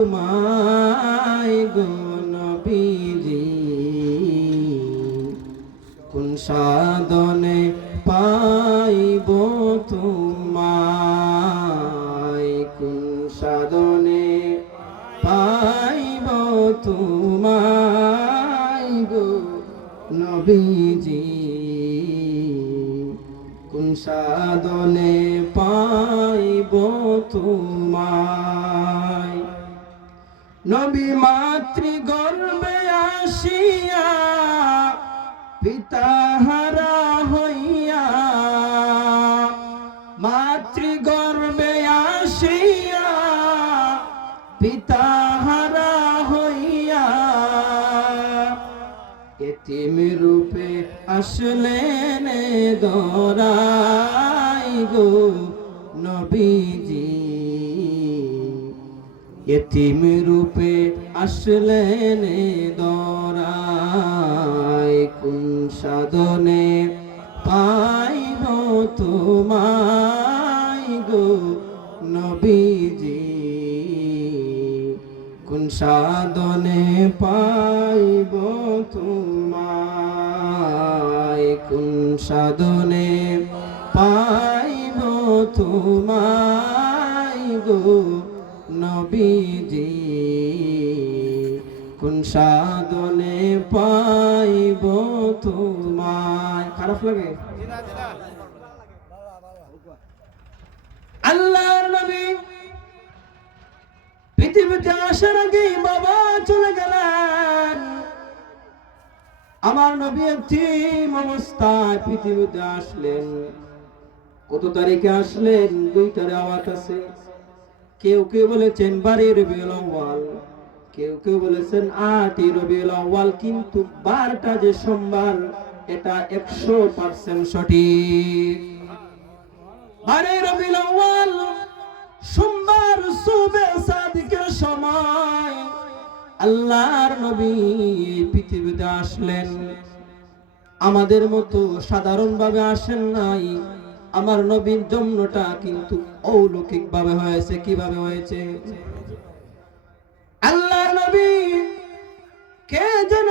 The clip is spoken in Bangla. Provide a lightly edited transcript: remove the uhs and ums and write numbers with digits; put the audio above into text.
তোমায় গো নবীজি কোন সাধনে পাইব তোমায়, কোন সাধনে পাইব তোমায় গো নবীজি, কোন সাধনে পাইব তোমায়। নবী মাতৃগর্ভে আসিয়া পিতাহারা হইয়া, মাতৃগর্ভে আসিয়া পিতাহারা হইয়া, এতিম রূপে আসলেন ধরায় গো নবীজি, এতিম রূপে আসলেন ধরায়, কোন সাধনে পাইব তোমায় গো নবীজি, কোন সাধনে পাইব তোমায়, কোন সাধনে পাইব তোমায় গো নবীজি, কোন সাধনে পাইব তোমায়। খারাপ লাগে? আল্লাহর নবী পৃথিবীতে আসার আগে বাবা চলে গেলেন। আমার নবী এতিম অবস্থায় পৃথিবীতে আসলেন। কত তারিখে আসলেন? 2 রেওয়ায়াত আছে। কেউ কেউ বলেছেন 12 রবিউল আউয়াল, কেউ কেউ বলেছেন 8 রবিউল আউয়াল, কিন্তু 12টা যে সোমবার এটা 100% সঠিক। 12 রবিউল আউয়াল সোমবার সুবে সাদিকের সময় আল্লাহর নবী পৃথিবীতে আসলেন। আমাদের মতো সাধারণভাবে আসেন নাই। আমার নবীর জন্মটা কিন্তু অলৌকিক ভাবে হয়েছে। কিভাবে হয়েছে? আল্লাহর নবী কে যেন